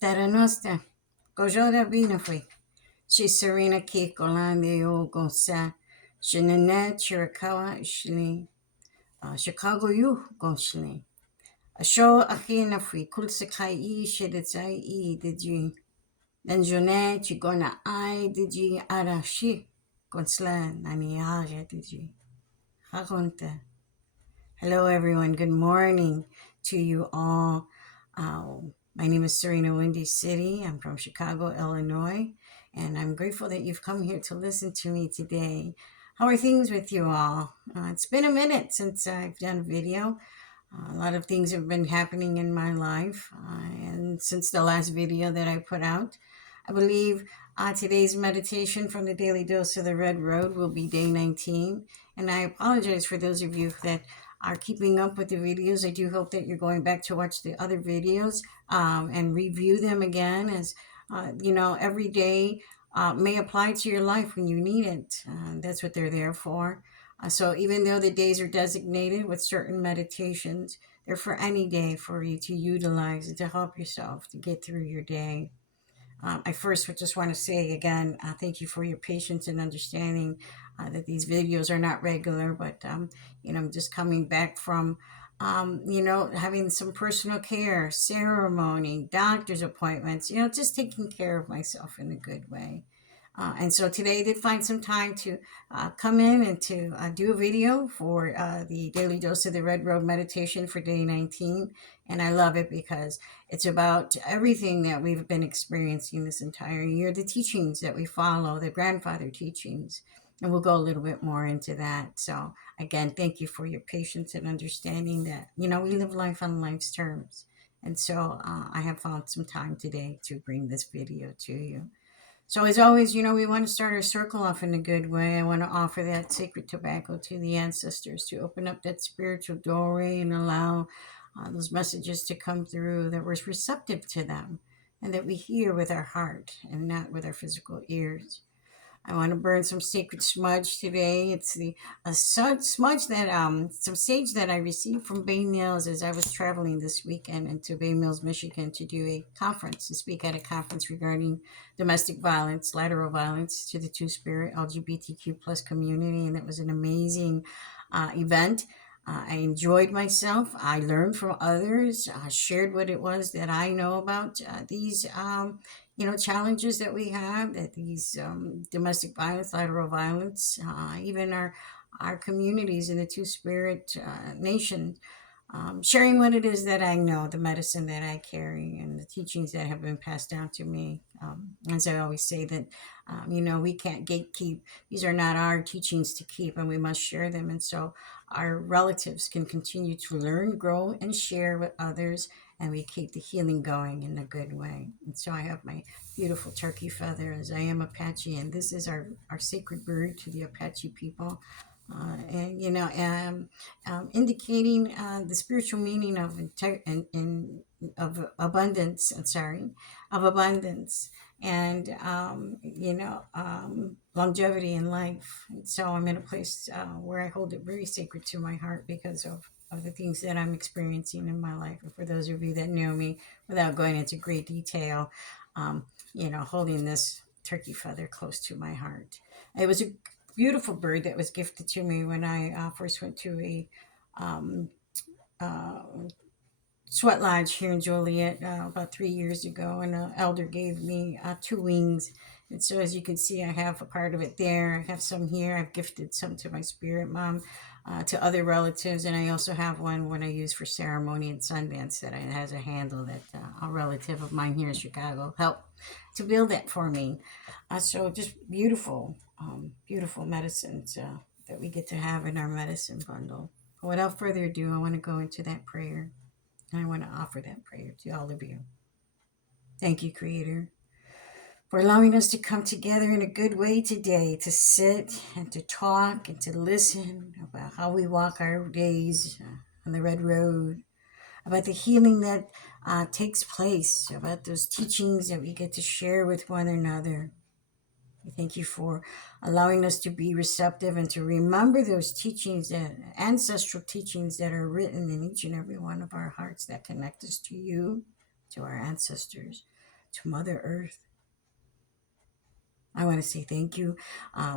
Teranosta, Gojoda Binafui, she Sarina Kįh Golán Deyol Gonsa, Shinane Chiricahua Shli, Chicago U Gonshli. A show Ahinafui, Kulsakai Sheditzai did you, then Jone Chigona I did you Arashi, Gonsla Naniaja did you. Hagonta. Hello, everyone. Good morning to you all. My name is Sarina Windy City. I'm from Chicago, Illinois, and I'm grateful that you've come here to listen to me today. How are things with you all? It's been a minute since I've done a video. A lot of things have been happening in my life, and since the last video that I put out, I believe today's meditation from the Daily Dose of the Red Road will be day 19. And I apologize for those of you that are keeping up with the videos. I do hope that you're going back to watch the other videos and review them again, as every day may apply to your life when you need it. That's what they're there for. So even though the days are designated with certain meditations, they're for any day for you to utilize and to help yourself to get through your day. I first would just want to say again, thank you for your patience and understanding that these videos are not regular, but I'm just coming back from, having some personal care, ceremony, doctor's appointments, just taking care of myself in a good way. And so today I did find some time to come in and to do a video for the Daily Dose of the Red Road meditation for day 19. And I love it because it's about everything that we've been experiencing this entire year, the teachings that we follow, the grandfather teachings. And we'll go a little bit more into that. So again, thank you for your patience and understanding that, we live life on life's terms. And so I have found some time today to bring this video to you. So as always, we want to start our circle off in a good way. I want to offer that sacred tobacco to the ancestors to open up that spiritual doorway and allow those messages to come through, that we're receptive to them and that we hear with our heart and not with our physical ears. I want to burn some sacred smudge today. It's the smudge that some sage that I received from Bay Mills as I was traveling this weekend into Bay Mills, Michigan, to do a conference, to speak at a conference regarding domestic violence, lateral violence to the Two-Spirit LGBTQ plus community, and it was an amazing event. I enjoyed myself. I learned from others. Shared what it was that I know about these challenges that we have, that these domestic violence, lateral violence, even our communities in the Two-Spirit nation, sharing what it is that I know, the medicine that I carry, and the teachings that have been passed down to me. As I always say, that we can't gatekeep. These are not our teachings to keep, and we must share them. And so our relatives can continue to learn, grow, and share with others, and we keep the healing going in a good way. And so I have my beautiful turkey feather, as I am Apache, and this is our sacred bird to the Apache people. Indicating the spiritual meaning of of abundance. Of abundance, and longevity in life. So I'm in a place where I hold it very sacred to my heart because of the things that I'm experiencing in my life. And for those of you that know me, without going into great detail, holding this turkey feather close to my heart. It was a beautiful bird that was gifted to me when I first went to a um, uh, sweat lodge here in Joliet about 3 years ago, and an elder gave me two wings. And so, as you can see, I have a part of it there. I have some here. I've gifted some to my spirit mom, to other relatives, and I also have one when I use for ceremony and Sundance that has a handle that a relative of mine here in Chicago helped to build that for me. So, just beautiful, beautiful medicines that we get to have in our medicine bundle. Without further ado, I want to go into that prayer. I want to offer that prayer to all of you. Thank you, Creator, for allowing us to come together in a good way today, to sit and to talk and to listen about how we walk our days on the red road, about the healing that takes place, about those teachings that we get to share with one another. We thank you for allowing us to be receptive and to remember those teachings, that ancestral teachings that are written in each and every one of our hearts that connect us to you, to our ancestors. to Mother Earth. I want to say thank you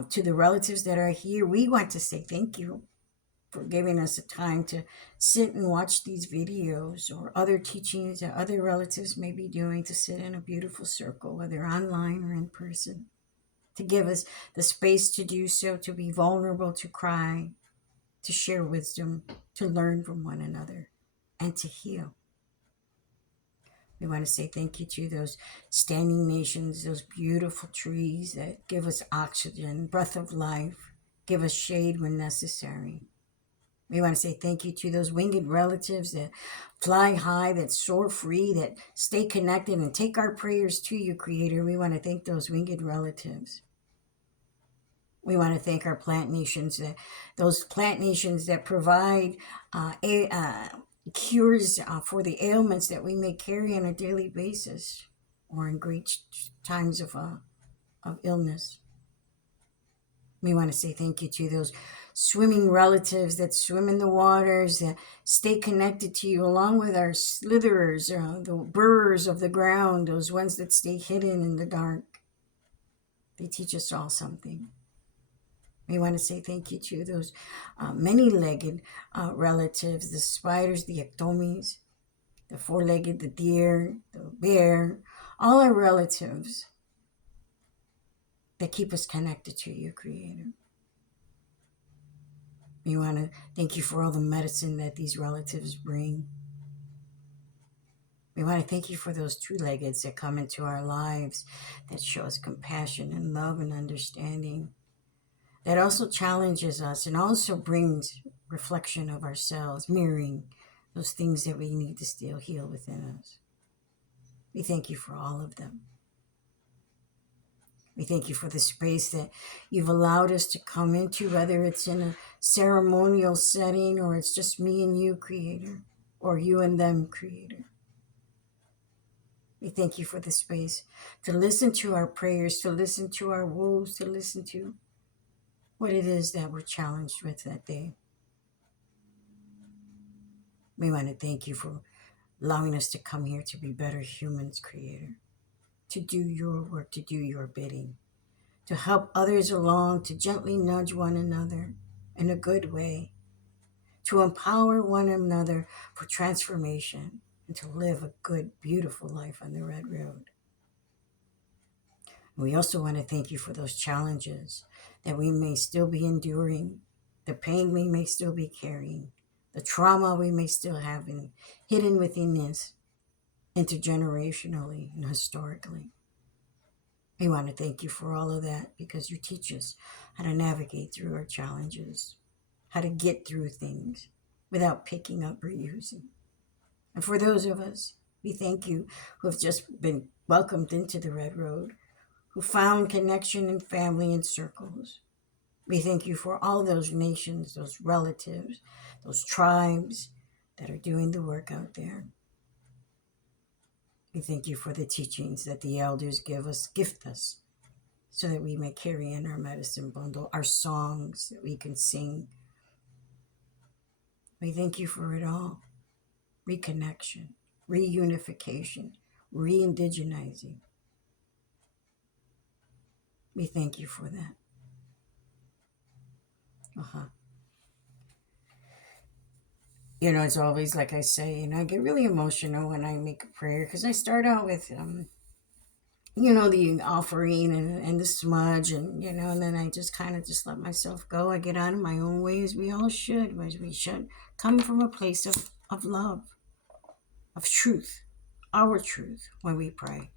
to the relatives that are here. We want to say thank you for giving us a time to sit and watch these videos or other teachings that other relatives may be doing, to sit in a beautiful circle, whether online or in person, to give us the space to do so, to be vulnerable, to cry, to share wisdom, to learn from one another, and to heal. We want to say thank you to those standing nations, those beautiful trees that give us oxygen, breath of life, give us shade when necessary. We want to say thank you to those winged relatives that fly high, that soar free, that stay connected and take our prayers to you, Creator. We want to thank those winged relatives. We want to thank our plant nations, those plant nations that provide cures for the ailments that we may carry on a daily basis or in great times of illness. We want to say thank you to those swimming relatives that swim in the waters, that stay connected to you, along with our slitherers, the burrowers of the ground, those ones that stay hidden in the dark. They teach us all something. We want to say thank you to those many-legged relatives, the spiders, the ectomies, the four-legged, the deer, the bear, all our relatives that keep us connected to you, Creator. We want to thank you for all the medicine that these relatives bring. We want to thank you for those two-leggeds that come into our lives, that show us compassion and love and understanding, that also challenges us and also brings reflection of ourselves, mirroring those things that we need to still heal within us. We thank you for all of them. We thank you for the space that you've allowed us to come into, whether it's in a ceremonial setting or it's just me and you, Creator, or you and them, Creator. We thank you for the space to listen to our prayers, to listen to our woes, to listen to what it is that we're challenged with that day. We want to thank you for allowing us to come here to be better humans, Creator, to do your work, to do your bidding, to help others along, to gently nudge one another in a good way, to empower one another for transformation, and to live a good, beautiful life on the Red Road. We also want to thank you for those challenges that we may still be enduring, the pain we may still be carrying, the trauma we may still have hidden within us intergenerationally and historically. We want to thank you for all of that, because you teach us how to navigate through our challenges, how to get through things without picking up or using. And for those of us, we thank you who have just been welcomed into the Red Road, who found connection in family and circles. We thank you for all those nations, those relatives, those tribes that are doing the work out there. We thank you for the teachings that the elders gift us, so that we may carry in our medicine bundle, our songs that we can sing. We thank you for it all. Reconnection, reunification, re-indigenizing. We thank you for that. You know, it's always like I say, and I get really emotional when I make a prayer, because I start out with, the offering and the smudge, and then I just kind of just let myself go. I get out of my own way, as we all should, as we should come from a place of love, of truth, our truth, when we pray.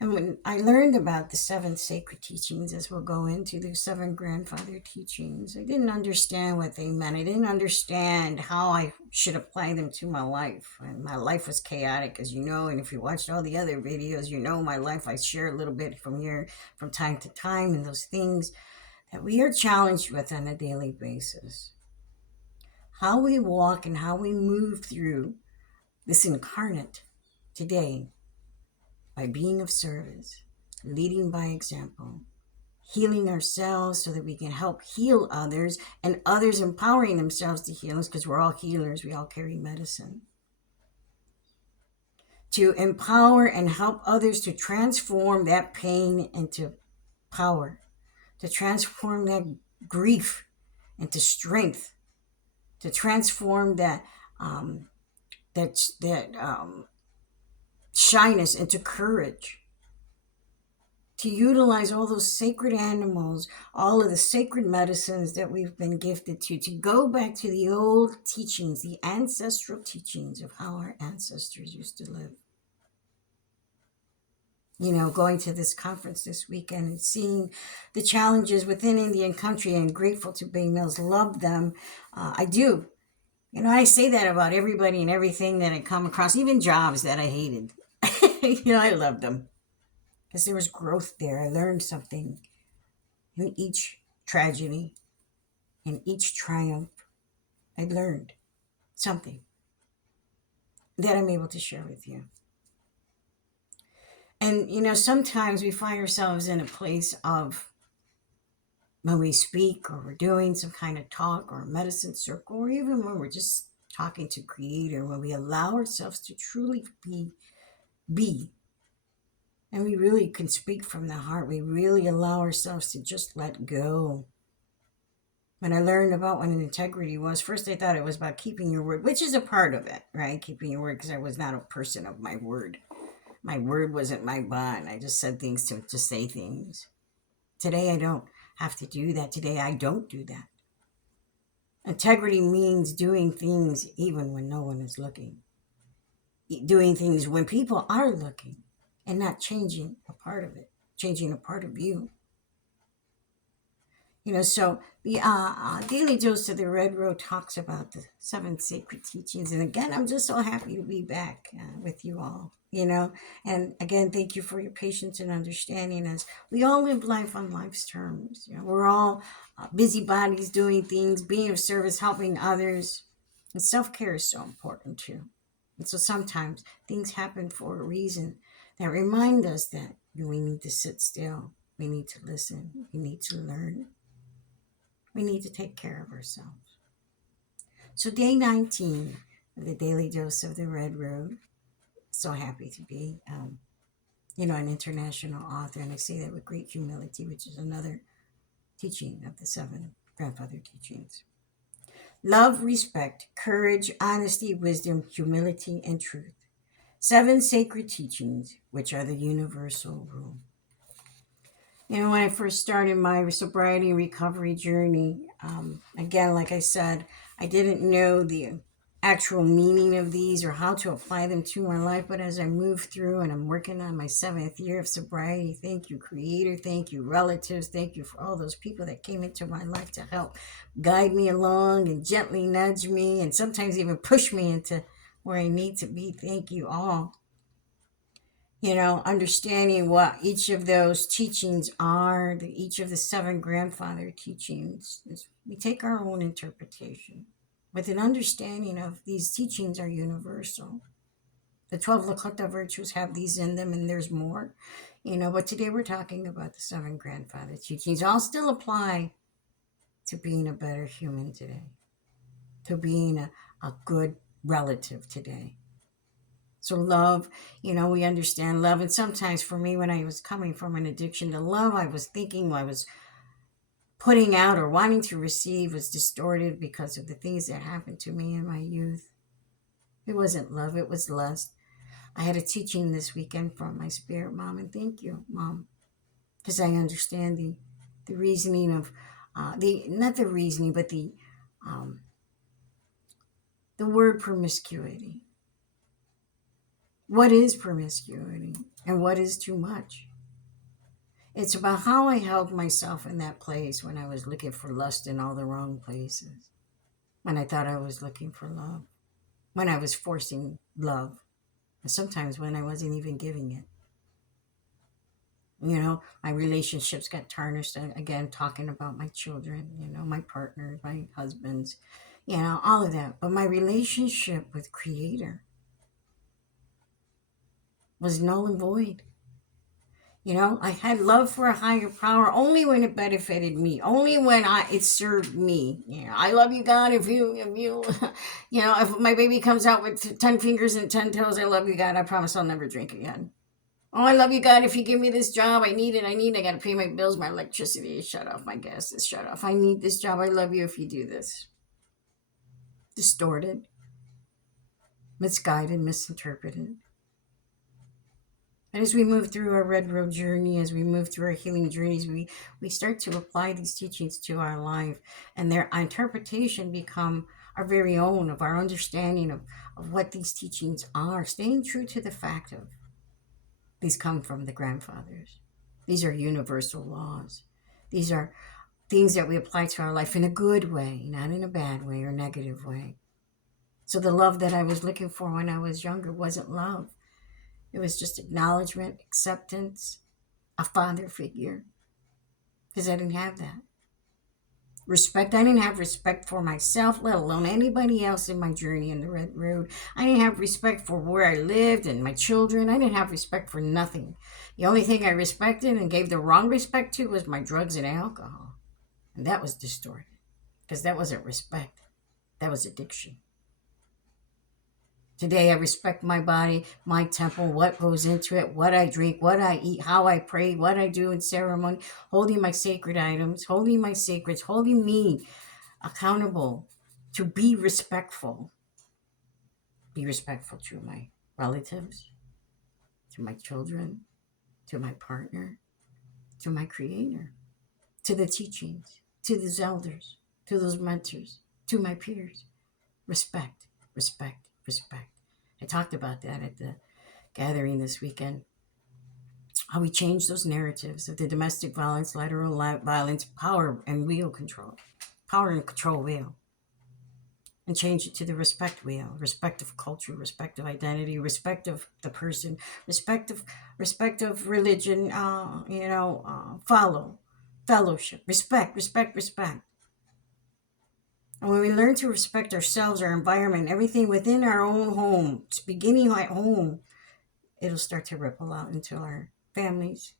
And when I learned about the 7 sacred teachings, as we'll go into, the 7 grandfather teachings, I didn't understand what they meant. I didn't understand how I should apply them to my life. And my life was chaotic, as you know. And if you watched all the other videos, you know my life. I share a little bit from here, from time to time, and those things that we are challenged with on a daily basis. How we walk and how we move through this incarnate today, by being of service, leading by example, healing ourselves so that we can help heal others, and others empowering themselves to heal us, because we're all healers. We all carry medicine. to empower and help others to transform that pain into power, to transform that grief into strength, to transform um, that shyness into courage, to utilize all those sacred animals, all of the sacred medicines that we've been gifted to go back to the old teachings, the ancestral teachings of how our ancestors used to live. Going to this conference this weekend and seeing the challenges within Indian country, and grateful to Bay Mills, love them. I do. I say that about everybody and everything that I come across, even jobs that I hated. I loved them because there was growth there. I learned something in each tragedy, in each triumph. I learned something that I'm able to share with you. And, sometimes we find ourselves in a place of, when we speak or we're doing some kind of talk or a medicine circle, or even when we're just talking to Creator, when we allow ourselves to truly be, and we really can speak from the heart, we really allow ourselves to just let go. When I learned about what an integrity was, first I thought it was about keeping your word, which is a part of it, right? Keeping your word, because I was not a person of my word. My word wasn't my bond. I just said things to say things. Today I don't have to do that. Today I don't do that. Integrity means doing things even when no one is looking. Doing things when people are looking, and not changing a part of it, changing a part of you. So the Daily Dose of the Red Road talks about the 7 sacred teachings. And again, I'm just so happy to be back with you all, And again, thank you for your patience and understanding, as we all live life on life's terms. We're all busybodies doing things, being of service, helping others. And self-care is so important too. And so sometimes things happen for a reason that remind us that we need to sit still. We need to listen. We need to learn. We need to take care of ourselves. So day 19 of the Daily Dose of the Red Road. So happy to be, an international author. And I say that with great humility, which is another teaching of the 7 grandfather teachings. Love, respect, courage, honesty, wisdom, humility, and truth. 7 sacred teachings, which are the universal rule. When I first started my sobriety and recovery journey, again, like I said, I didn't know the actual meaning of these or how to apply them to my life. But as I move through and I'm working on my 7th year of sobriety, thank you, Creator. Thank you, relatives. Thank you for all those people that came into my life to help guide me along and gently nudge me and sometimes even push me into where I need to be. Thank you all. Understanding what each of those teachings are, each of the 7 grandfather teachings, we take our own interpretation with an understanding of these teachings are universal. The 12 Lakota virtues have these in them, and there's more, but today we're talking about the 7 grandfather teachings. All still apply to being a better human today, to being a good relative today. So love, we understand love. And sometimes for me, when I was coming from an addiction to love, I was thinking I was putting out or wanting to receive was distorted because of the things that happened to me in my youth. It wasn't love, it was lust. I had a teaching this weekend from my spirit mom, and thank you, Mom, because I understand the reasoning of, not the reasoning, but the word promiscuity. What is promiscuity and what is too much? It's about how I held myself in that place when I was looking for lust in all the wrong places, when I thought I was looking for love, when I was forcing love, and sometimes when I wasn't even giving it. My relationships got tarnished, again, talking about my children, my partners, my husbands, all of that. But my relationship with Creator was null and void. You know, I had love for a higher power only when it benefited me, only when it served me. You know, I love you, God. If you, you know, if my baby comes out with 10 fingers and 10 toes, I love you, God. I promise I'll never drink again. Oh, I love you, God. If you give me this job, I need it. I got to pay my bills. My electricity is shut off. My gas is shut off. I need this job. I love you if you do this. Distorted, misguided, misinterpreted. And as we move through our Red Road journey, as we move through our healing journeys, we start to apply these teachings to our life, and their interpretation become our very own, of our understanding of what these teachings are, staying true to the fact of these come from the grandfathers. These are universal laws. These are things that we apply to our life in a good way, not in a bad way or negative way. So the love that I was looking for when I was younger wasn't love. It was just acknowledgement, acceptance, a father figure, because I didn't have that. Respect, I didn't have respect for myself, let alone anybody else in my journey in the Red Road. I didn't have respect for where I lived and my children. I didn't have respect for nothing. The only thing I respected and gave the wrong respect to was my drugs and alcohol. And that was distorted, because that wasn't respect. That was addiction. Today, I respect my body, my temple, what goes into it, what I drink, what I eat, how I pray, what I do in ceremony, holding my sacred items, holding my sacreds, holding me accountable to be respectful. Be respectful to my relatives, to my children, to my partner, to my creator, to the teachings, to those elders, to those mentors, to my peers. Respect, respect, respect. I talked about that at the gathering this weekend. How we change those narratives of the domestic violence, lateral violence, power and wheel control, power and control wheel, and change it to the respect wheel, respect of culture, respect of identity, respect of the person, respect of religion. Follow, fellowship, respect, respect, respect. And when we learn to respect ourselves, our environment, everything within our own home, beginning at home, it'll start to ripple out into our families,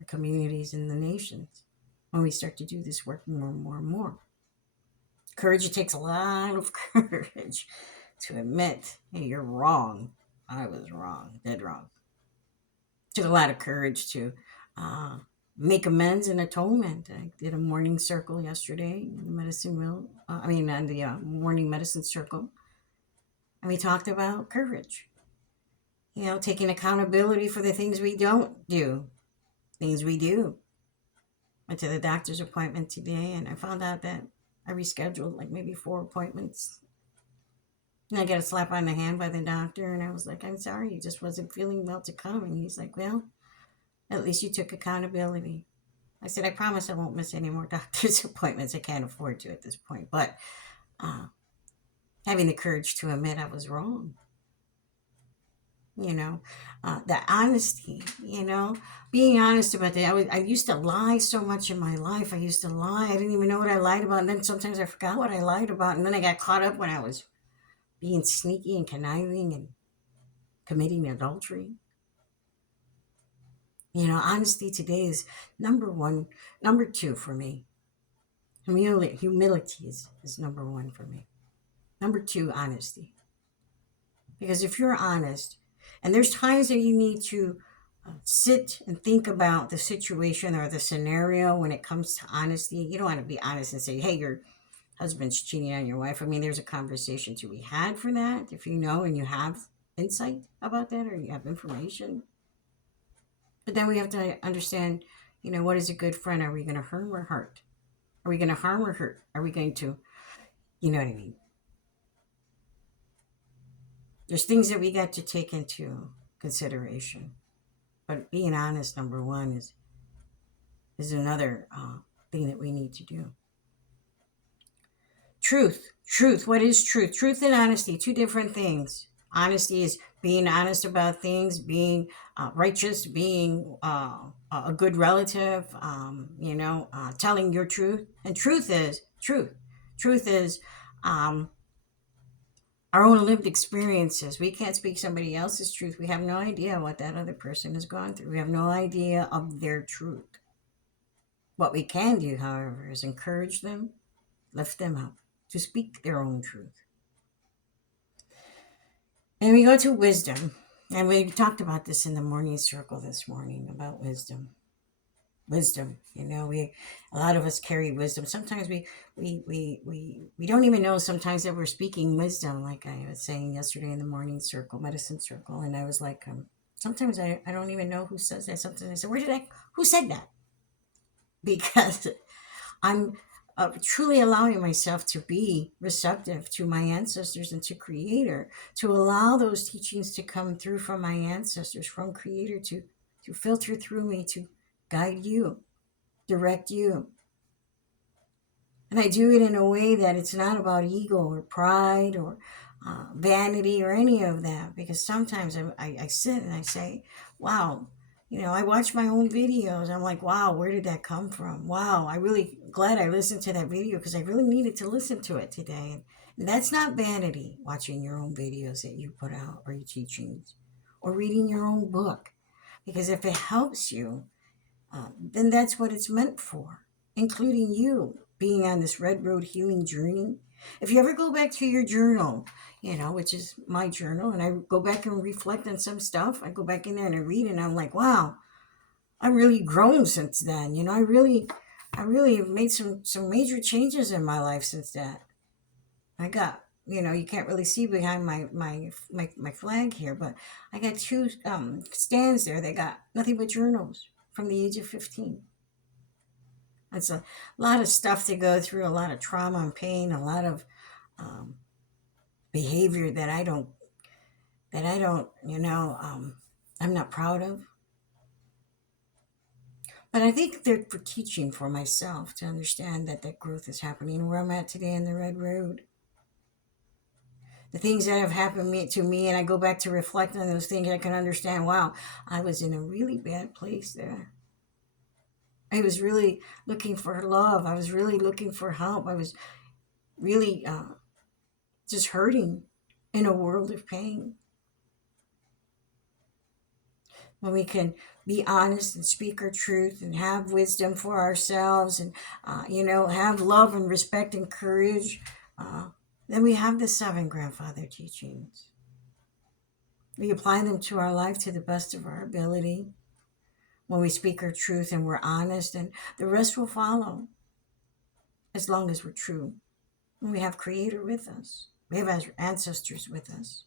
our communities, and the nations when we start to do this work more and more and more. Courage, it takes a lot of courage to admit, hey, you're wrong. I was wrong, dead wrong. It took a lot of courage to make amends and atonement. I did a morning circle yesterday in the medicine wheel. On the morning medicine circle. And we talked about courage. You know, taking accountability for the things we don't do, things we do. Went to the doctor's appointment today, and I found out that I rescheduled like maybe 4 appointments. And I got a slap on the hand by the doctor, and I was like, I'm sorry, you just wasn't feeling well to come. And he's like, well, at least you took accountability. I said, I promise I won't miss any more doctor's appointments. I can't afford to at this point. But having the courage to admit I was wrong. The honesty, being honest about that. I used to lie so much in my life. I used to lie. I didn't even know what I lied about. And then sometimes I forgot what I lied about. And then I got caught up when I was being sneaky and conniving and committing adultery. Honesty today is number one. Number two for me. Humility is number one for me. Number two, honesty. Because if you're honest, and there's times that you need to sit and think about the situation or the scenario when it comes to honesty. You don't want to be honest and say, hey, your husband's cheating on your wife. I mean, there's a conversation to be had for that, if you know and you have insight about that or you have information. But then we have to understand, what is a good friend? Are we going to harm or hurt? Are we going to harm or hurt? Are we going to, you know what I mean? There's things that we got to take into consideration. But being honest, number one, is another thing that we need to do. Truth. What is truth? Truth and honesty, two different things. Honesty is being honest about things, being righteous, being a good relative, telling your truth. And truth is our own lived experiences. We can't speak somebody else's truth. We have no idea what that other person has gone through. We have no idea of their truth. What we can do, however, is encourage them, lift them up to speak their own truth. And we go to wisdom. And we talked about this in the morning circle this morning about wisdom. Wisdom, we a lot of us carry wisdom. Sometimes we don't even know sometimes that we're speaking wisdom, like I was saying yesterday in the morning circle, medicine circle. And I was like, sometimes I don't even know who says that. Sometimes I say, who said that? Because I'm truly allowing myself to be receptive to my ancestors and to Creator, to allow those teachings to come through from my ancestors, from Creator, to filter through me, to guide you, direct you. And I do it in a way that it's not about ego or pride or vanity or any of that, because sometimes I sit and I say, wow, I watch my own videos. I'm like, wow, where did that come from? Wow, I really glad I listened to that video because I really needed to listen to it today. And that's not vanity, watching your own videos that you put out or your teachings or reading your own book. Because if it helps you, then that's what it's meant for, including you being on this Red Road healing journey. If you ever go back to your journal, which is my journal, and I go back and reflect on some stuff, I go back in there and I read, and I'm like, wow, I've really grown since then. I really have made some major changes in my life since that. I got, you can't really see behind my flag here, but I got two stands there. They got nothing but journals from the age of 15. It's a lot of stuff to go through, a lot of trauma and pain, a lot of um, behavior that I'm not proud of. But I think they're for teaching for myself to understand that growth is happening where I'm at today in the Red Road. The things that have happened to me, and I go back to reflect on those things, I can understand, wow, I was in a really bad place there. I was really looking for love. I was really looking for help. I was really just hurting in a world of pain. When we can be honest and speak our truth and have wisdom for ourselves and, have love and respect and courage, uh, then we have the seven grandfather teachings. We apply them to our life to the best of our ability. When we speak our truth and we're honest, and the rest will follow as long as we're true. And we have Creator with us. We have our ancestors with us.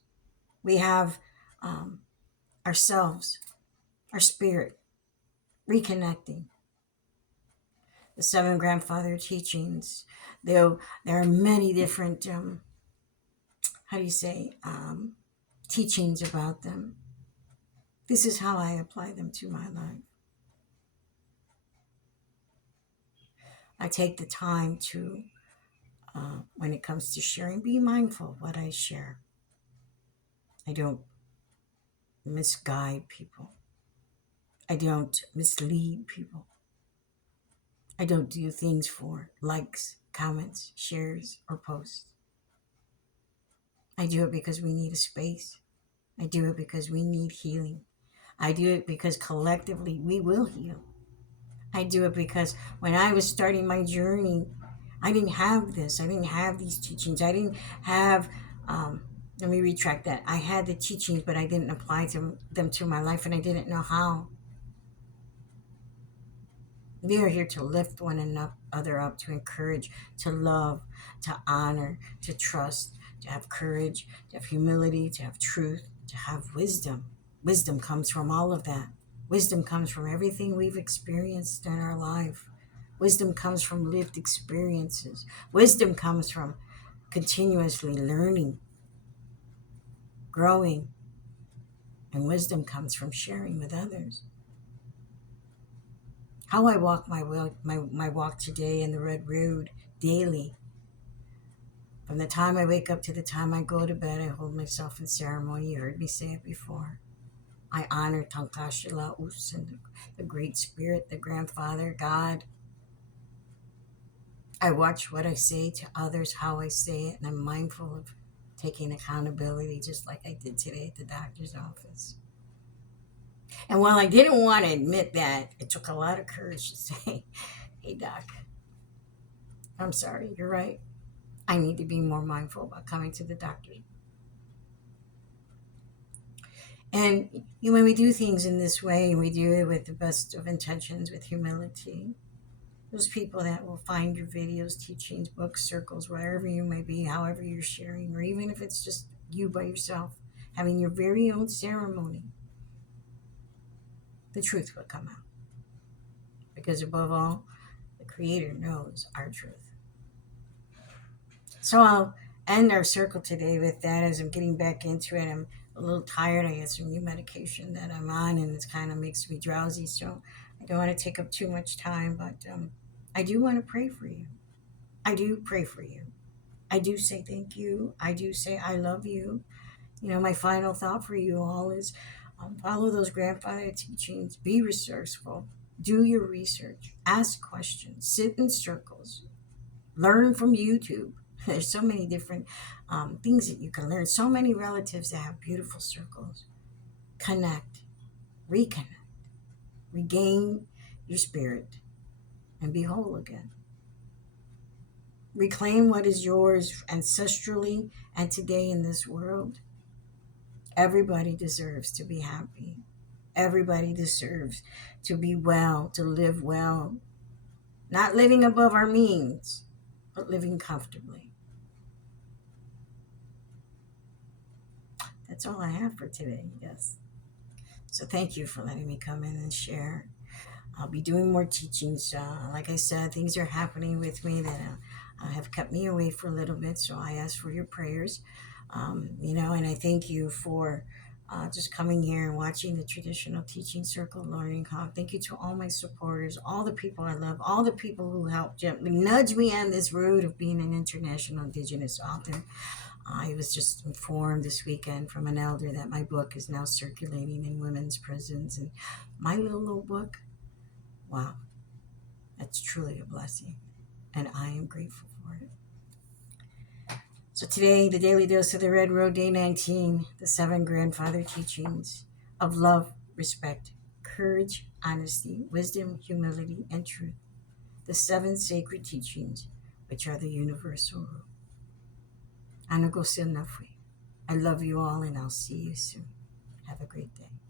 We have um, ourselves, our spirit, reconnecting. The seven grandfather teachings. There are many different, teachings about them. This is how I apply them to my life. I take the time to, when it comes to sharing, be mindful of what I share. I don't misguide people. I don't mislead people. I don't do things for likes, comments, shares, or posts. I do it because we need a space. I do it because we need healing. I do it because collectively we will heal. I do it because when I was starting my journey, I didn't have this. I didn't have these teachings. I didn't have, let me retract that. I had the teachings, but I didn't apply them to my life, and I didn't know how. We are here to lift one another up, to encourage, to love, to honor, to trust, to have courage, to have humility, to have truth, to have wisdom. Wisdom comes from all of that. Wisdom comes from everything we've experienced in our life. Wisdom comes from lived experiences. Wisdom comes from continuously learning, growing, and wisdom comes from sharing with others. How I walk my walk today in the Red Road daily. From the time I wake up to the time I go to bed, I hold myself in ceremony. You heard me say it before. I honor Tankashila Usin, the Great Spirit, the Grandfather, God. I watch what I say to others, how I say it, and I'm mindful of taking accountability, just like I did today at the doctor's office. And while I didn't want to admit that, it took a lot of courage to say, hey, doc, I'm sorry, you're right. I need to be more mindful about coming to the doctor. And when we do things in this way, we do it with the best of intentions, with humility. Those people that will find your videos, teachings, books, circles, wherever you may be, however you're sharing, or even if it's just you by yourself, having your very own ceremony, the truth will come out. Because above all, the Creator knows our truth. So I'll end our circle today with that as I'm getting back into it. I'm a little tired. I got some new medication that I'm on, and it kind of makes me drowsy. So I don't want to take up too much time, but I do want to pray for you. I do pray for you. I do say thank you. I do say I love you. My final thought for you all is follow those grandfather teachings. Be resourceful. Do your research. Ask questions. Sit in circles. Learn from YouTube. There's so many different things that you can learn. So many relatives that have beautiful circles. Connect. Reconnect. Regain your spirit. And be whole again. Reclaim what is yours ancestrally and today in this world. Everybody deserves to be happy. Everybody deserves to be well, to live well. Not living above our means, but living comfortably. That's all I have for today, yes. So thank you for letting me come in and share. I'll be doing more teachings. Like I said, things are happening with me that have kept me away for a little bit, so I ask for your prayers. And I thank you for just coming here and watching the traditional teaching circle, learning how. Thank you to all my supporters, all the people I love, all the people who helped gently nudge me on this road of being an international Indigenous author. I was just informed this weekend from an elder that my book is now circulating in women's prisons, and my little book, wow, that's truly a blessing, and I am grateful for it. So today, the Daily Dose of the Red Road, Day 19, the 7 grandfather teachings of love, respect, courage, honesty, wisdom, humility, and truth. The 7 sacred teachings, which are the universal rule. Anagosil Nafui. I love you all, and I'll see you soon. Have a great day.